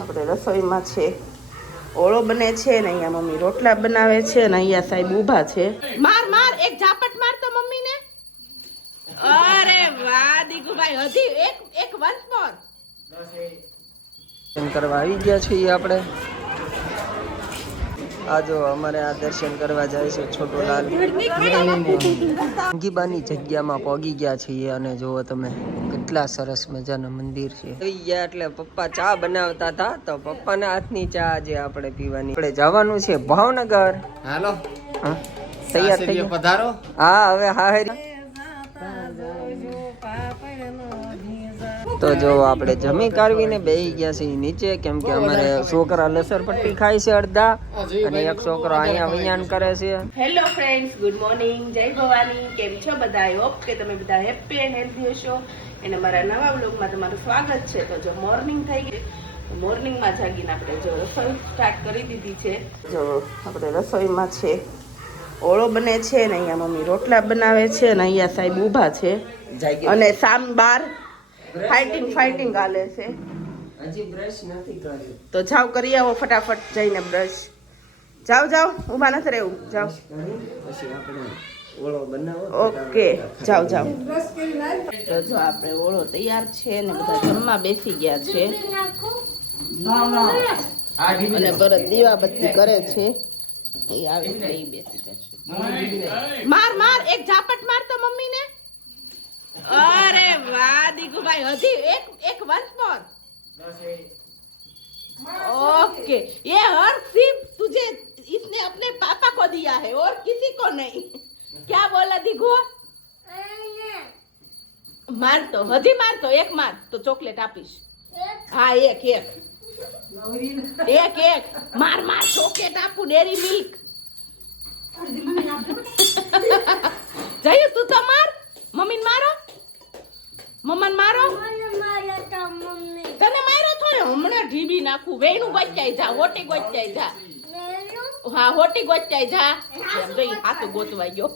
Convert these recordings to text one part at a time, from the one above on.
આપણે રસોઈમાં છે ઓળો બને છે ને અહીંયા મમ્મી રોટલા બનાવે છે ને અહીંયા સાહેબ ઊભા છે. માર માર એક ઝાપટ માર તો મમ્મીને. અરે વાહ દીકુભાઈ, હજી એક વન્સ મોર. દર્શન કરવા આવી ગયા છીએ આપણે. આ જો અમારે આ દર્શન કરવા જાય છે છોટુલાલ. અંગીબાની જગ્યામાં પહોંચી ગયા છીએ અને જુઓ તમે કેટલા સરસ મજાના મંદિર છે. આવી ગયા એટલે પપ્પા ચા બનાવતા હતા તો પપ્પાના હાથની ચા આજે આપણે પીવાની. આપણે જવાનું છે ભાવનગર. હાલો તૈયાર થઈ ગયા? પધારો. હા હવે હા. તો જો આપણે જમી કાઢવીને બેસી ગયા છીએ નીચે, કેમ કે અમારે છોકરા લસરપટ્ટી ખાય છે અડધા અને એક છોકરો અહીંયા વિજ્ઞાન કરે છે. હેલો ફ્રેન્ડ્સ, ગુડ મોર્નિંગ, જય ભવાની. કેમ છો બધા? આઈ હોપ કે તમે બધા હેપી એન્ડ હેલ્ધી હશો અને મારા નવા વ્લોગમાં તમારું સ્વાગત છે. તો જો મોર્નિંગ થઈ ગઈ, મોર્નિંગમાં જાગીને આપણે જો રસોઈ સ્ટાર્ટ કરી દીધી છે. જો આપણે રસોઈમાં છે ઓળો બને છે ને અહીંયા મમ્મી રોટલા બનાવે છે ને અહીંયા સાહેબ ઊભા છે અને સામ બાર ફાઇટિંગ હાલે છે. હજી બ્રશ નથી કર્યું તો જાવ કરી આવો ફટાફટ જઈને બ્રશ. જાવ ઊભા નથી રહેવું, જાવ. પછી આપણે ઓળો બનાવો. ઓકે જાવ. તો જો આપણે ઓળો તૈયાર છે ને બધા જમવા બેસી ગયા છે અને ભરત દીવાબત્તી કરે છે. એ આવે એટલે એ બેસી જશે. માર એક ઝાપટ માર તો મમ્મીને. अरे वाह दीकू भाई, हजी एक वंस मोर. ओके, ये हर सिर्फ तुझे इसने अपने पापा को दिया है और किसी को नहीं. क्या बोला दीकू? मार तो एक मार तो चॉकलेट आपीश. हाँ एक मार चॉकलेट आपू डेरी मिल्क. जाइए तू तो मार. મમ્મીને મારો, મમ્માને મારો. તને માર્યો થોડો હમણાં ઢીબી નાખું. વેણું ગોચાઈ જા, હોટી ગોચાઈ જા. હા હોટી ગોચાઈ જા. એમ જોઈ હાથું ગોતવાઈ ગયો.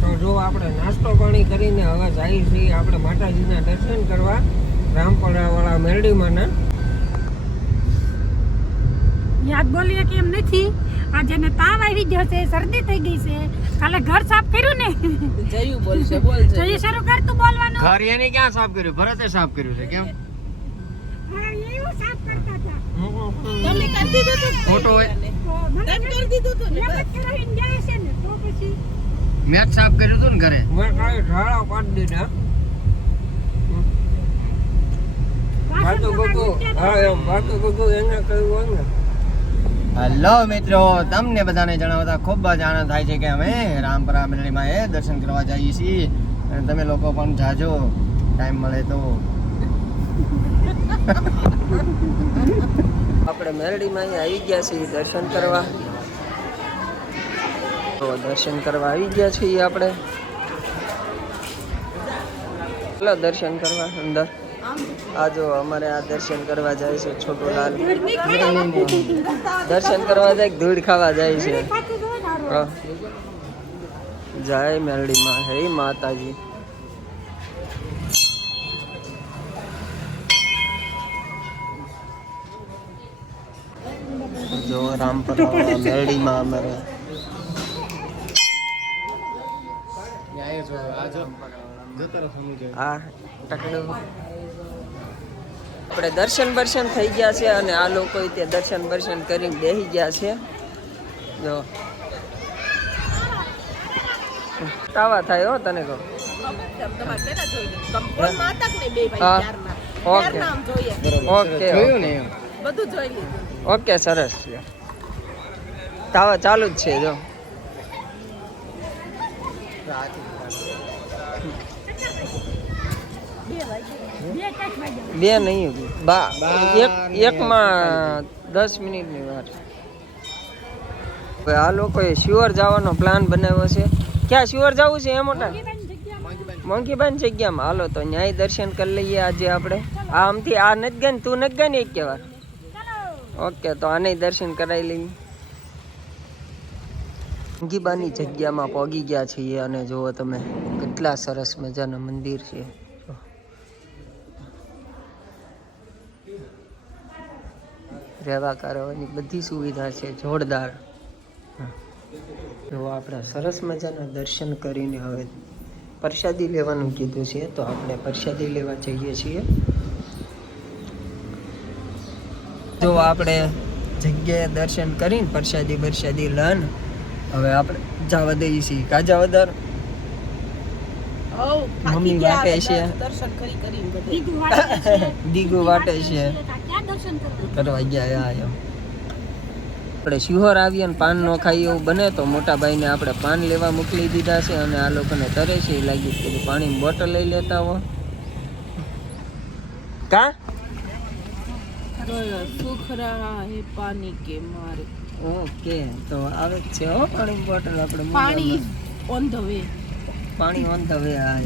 તો જો આપણે નાસ્તો પાણી કરીને હવે જઈએ છીએ આપણે માતાજીના દર્શન કરવા રામપરા વાળા મેરડીમાંના. યાદ બોલીએ કે એમ નથી. આજે ને તાવ આવી ગયો છે, શરદી થઈ ગઈ છે. કાલે ઘર સાફ કર્યું ને. જયું બોલશે. જયું શરૂ કર તું બોલવાનું. ઘર એને ક્યાં સાફ કર્યું? ભરતે સાફ કર્યું છે. કેમ? હા એવું સાફ કરતા હતા. તમે કરી દીધું તો ફોટો હોય તને કરી દીધું તો ને મહેનત કરાવીને જાય છે ને તો પછી મેં સાફ કર્યું હતું ને ઘરે. મેં કાંઈ ઢાળા પાડી દીધા. એને કહ્યું હોય ને. હેલો મિત્રો, તમને બધાને જણાવતા ખૂબ જ આનંદ થાય છે કે અમે રામપરા મેરડીમાં દર્શન કરવા જઈએ છીએ અને તમે લોકો પણ જાજો ટાઈમ મળે તો. આપણે મેરડીમાં આવી ગયા છીએ દર્શન કરવા. તો દર્શન કરવા આવી ગયા છીએ આપણે. ચલો દર્શન કરવા અંદર. આ જો અમારે આ દર્શન કરવા જાય છે છોટુલાલ. દર્શન કરવા જાય, ધૂળ ખાવા જાય છે. જય મેરડીમાં, હે માતાજી. જો રામપરા મેરડીમાં અમારે આ ટકડું આપણે દર્શન થઈ ગયા છે અને આ લોકો તે દર્શન કરીને બેસી ગયા છે. જો તાવા થાય હો તને કહું. ઓકે સરસ છે. તાવા ચાલુ જ છે. જો બે નહીં, એકમાં 10 મિનિટની વાર. આ લોકોએ શ્યોર જવાનો પ્લાન બનાવ્યો છે. ક્યાં શ્યોર જવું છે? એ મોટા મોંઘીબાન જગ્યામાં. હાલો તો ન્યાય દર્શન કરી લઈએ આજે આપણે. આમથી આ નથી ગઈ ને, તું નથી ગઈ ને એક વાર. ઓકે તો આને દર્શન કરાવી લઈએ. અંગીબાની જગ્યામાં પહોંચી ગયા છીએ અને જુઓ તમે કેટલા સરસ મજાના મંદિર છે. રહેવા કરવાની બધી સુવિધા છે જોરદાર. જો આપણે સરસ મજાના દર્શન કરીને હવે પ્રસાદી લેવાનું કીધું છે તો આપણે પ્રસાદી લેવા જઈએ છીએ. જો આપણે જગ્યાએ દર્શન કરીને પ્રસાદી લઈને હવે આપણે જવા દઈએ છીએ. કા જવાદાર મમ્મી વાટે છે, દીગુ વાટે છે કરવા ગયા. આપણે શિહોર આવીએ ને પાન નો ખાઈએ એવું બને તો મોટા ભાઈને આપણે પાન લેવા મોકલી દીધા છે અને આ લોકોને તરે છે. એ લાગ્યું કે પાણીની બોટલ લઈ લેતા હો. કા સુખ રહા હે પાણી કે મારે. ઓકે તો આવે જ છે હો પાણીની બોટલ. આપણે પાણી ઓન ધ વે. પાણી ઓન ધ વે. આ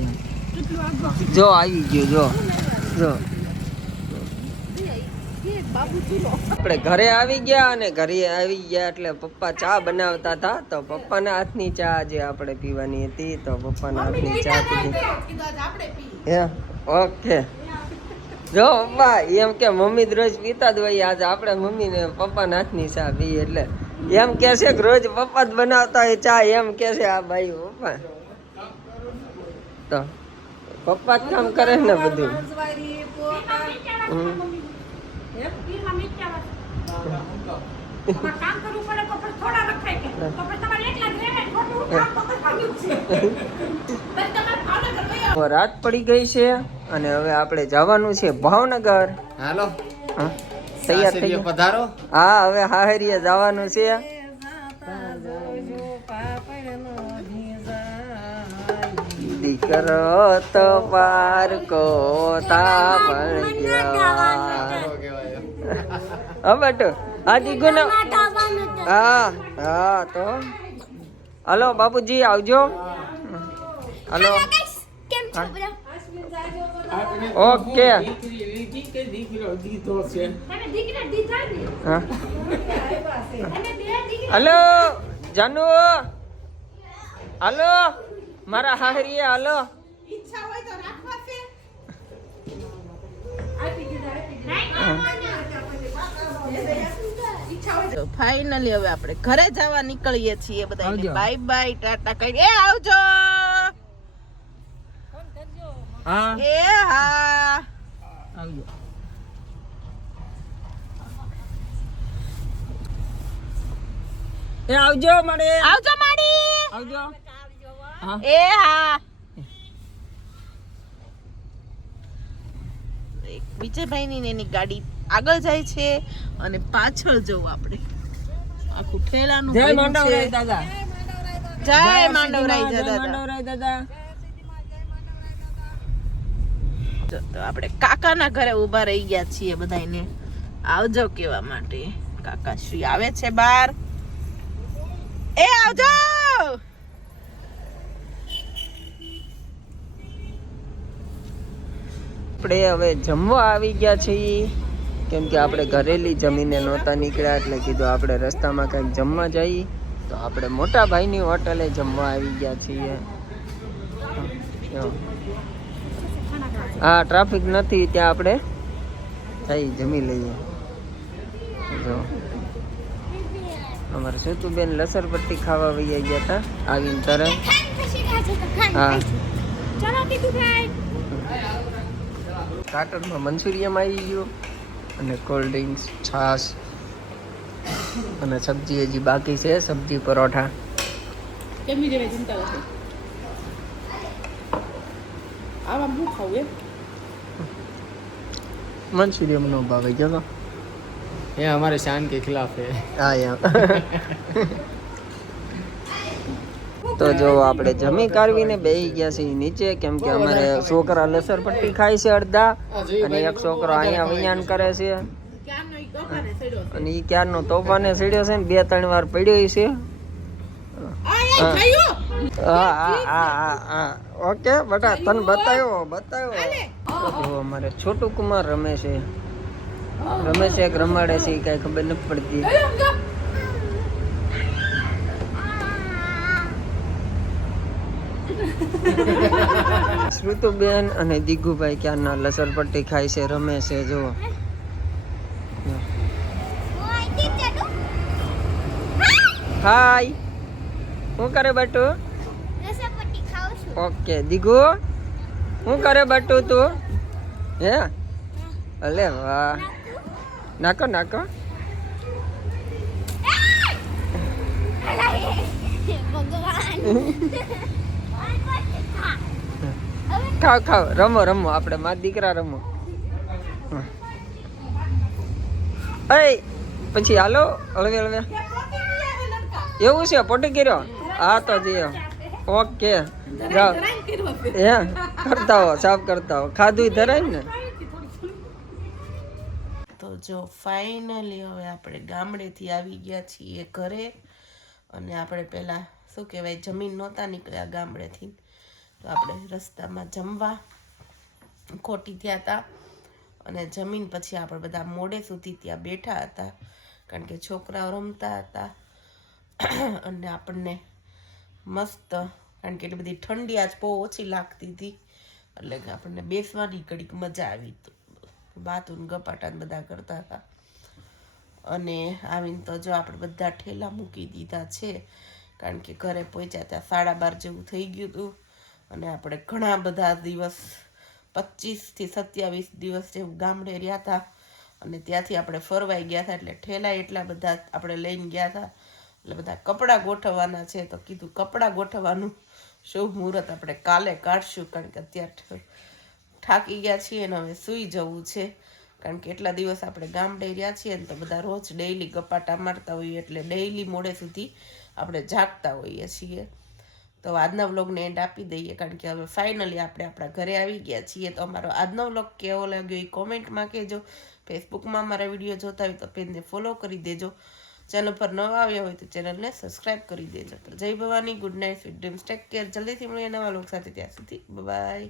જો આવી ગયું. જો આપણે ઘરે આવી ગયા અને ઘરે આવી ગયા એટલે પપ્પા ચા બનાવતા હતા તો પપ્પાના હાથની ચા જે આપણે પીવાની હતી તો પપ્પાના હાથની ચા પીધી. ઓકે જો પપ્પા એમ કે મમ્મી રોજ પીતા જ હોય, આજે આપણે મમ્મી ને પપ્પાના હાથની ચા પીએ એટલે એમ કે છે કે રોજ પપ્પા જ બનાવતા હોય ચા. એમ કે છે આ ભાઈ પપ્પા તો પપ્પા જ કામ કરે ને બધું. રાત પડી ગઈ છે અને હવે આપણે જવાનું છે ભાવનગર. હાલો તૈયાર થઈ ગયા? પધારો. હા હવે હાહરીએ જવાનું છે. દીકરો તો પારકો તા પણ ગયા. હા બટુ હા દીકુનો હા તો હલો બાપુજી આવજો. Hello okay. Hello Janu hello મારા હાહરીએ હલો. ફાઇનલી હવે આપણે ઘરે જવા નીકળીએ છીએ. બધા બાય બાય ટાટા કહી આવજો. હા એ હા આવજો. એ આવજો માડે. આવજો માડી. આવજો. એ હા વિજયભાઈ ની એની ગાડી આગળ જાય છે અને પાછળ જવું આપણે આખું ઠેલાનું જય ભર્યું માંડવરાય છે. દાદા. જય માંડવરાય જય દાદા. માંડવરાય દાદા. તો આપણે કાકાના ઘરે ઊભા રહી ગયા છીએ બધાને આવજો કેવા માટે. કાકા શ્રી આવે છે બહાર. એ આવજો. આપણે હવે જમવા આવી ગયા છીએ કેમ કે આપણે ઘરેલી જમીને નહોતા નીકળ્યા એટલે કીધું આપણે રસ્તામાં કંઈક જમવા જઈએ તો આપણે મોટા ભાઈની હોટલે જમવા આવી ગયા છીએ. હા ટ્રાફિક નથી ત્યાં આપણે જઈ જમી લઈએ. જો અમારે સુતુબેન લસરપટ્ટી ખાવા વહી ગયા હતા આવીને તરત. હા કાર્ટનમાં મંચુરિયમ આવી ગયું અને કોલ્ડ ડ્રિંક્સ છાશ અને સબ્જી હજી બાકી છે. સબ્જી પરોઠા. કેમની જેવી ચિંતા નથી. આવા હું ખાવું એમ मंचूरियन नो भावे क्या ये हमारे शान के खिलाफ है. हाँ यार તો જો આપણે જમી કાઢવીને બેસી ગયા છીએ નીચે કેમ કે અમારે છોકરા લસરપટ્ટી ખાય છે અડધા અને એક છોકરો અહીંયા વિયાન કરે છે અને ઈ ક્યારનો તોફાને સીડ્યો છે ને 2-3 વાર પડ્યો છે. ઓકે બેટા તને બતાવ્યો અમારે છોટું કુમાર રમે છે એક રમાડે છે કઈ ખબર નથી પડતી. શ્રુતુબેન અને દીગુભાઈ ક્યારના લસણપટ્ટી ખાય છે, રમે છે. જુઓ હાય, શું કરે બટુ? ઓકે દીગુ, શું કરે બટુ તું? હે અલે વાહ, નાખો નાખો. ખાવ ખાવ, રમો રમો, આપણે મારા દીકરા રમો. એ પછી હાલો હળવે હળવે. એવું છે પોટી કર્યો? હા તો જઈએ. ઓકે જાઓ. હે કરતા હો, સાફ કરતા હો. ખાધું ધરાય ને. તો જો ફાઇનલી હવે આપણે ગામડેથી આવી ગયા છીએ ઘરે. અને આપણે પહેલાં શું કહેવાય, જમીન નહોતા નીકળ્યા ગામડેથી, તો આપણે રસ્તામાં જમવા ખોટી થયા હતા. અને જમીન પછી આપણે બધા મોડે સુધી ત્યાં બેઠા હતા, કારણ કે છોકરાઓ રમતા હતા. અને આપણને મસ્ત, કારણ કે એટલી બધી ઠંડી આજ બહુ ઓછી લાગતી હતી, એટલે કે આપણને બેસવાની ઘડીક મજા આવી. બાતું ગપાટા બધા કરતા હતા. અને આવીને તો જો આપણે બધા ઠેલા મૂકી દીધા છે, કારણ કે ઘરે પહોંચ્યા ત્યાં 12:30 જેવું થઈ ગયું હતું. અને આપણે ઘણા બધા દિવસ 25 થી 27 દિવસ જેવું ગામડે રહ્યા હતા. અને ત્યાંથી આપણે ફરવાઈ ગયા હતા, એટલે ઠેલા એટલા બધા આપણે લઈને ગયા હતા. એટલે બધા કપડાં ગોઠવવાના છે, તો કીધું કપડાં ગોઠવવાનું શુભ મુહૂર્ત આપણે કાલે કાઢશું, કારણ કે અત્યારે થાકી ગયા છીએ અને હવે સૂઈ જવું છે. કારણ કે એટલા દિવસ આપણે ગામડે રહ્યા છીએ ને, તો બધા રોજ ડેઈલી ગપાટા મારતા હોઈએ, એટલે ડેઈલી મોડે સુધી આપણે જાગતા હોઈએ છીએ. તો આજના વ્લોગને એન્ડ આપી દઈએ, કારણ કે હવે ફાઇનલી આપણે આપણા ઘરે આવી ગયા છીએ. તો અમારો આજનો વ્લોગ કેવો લાગ્યો એ કોમેન્ટમાં કહેજો. ફેસબુકમાં અમારા વિડીયો જોતા હોય તો પેજને ફોલો કરી દેજો. ચેનલ પર નવા આવ્યા હોય તો ચેનલને સબસ્ક્રાઈબ કરી દેજો. તો જય Bhavani, good night, sweet dreams, take care. જલ્દીથી મળીએ નવા વ્લોગ સાથે, ત્યાં સુધી બાય.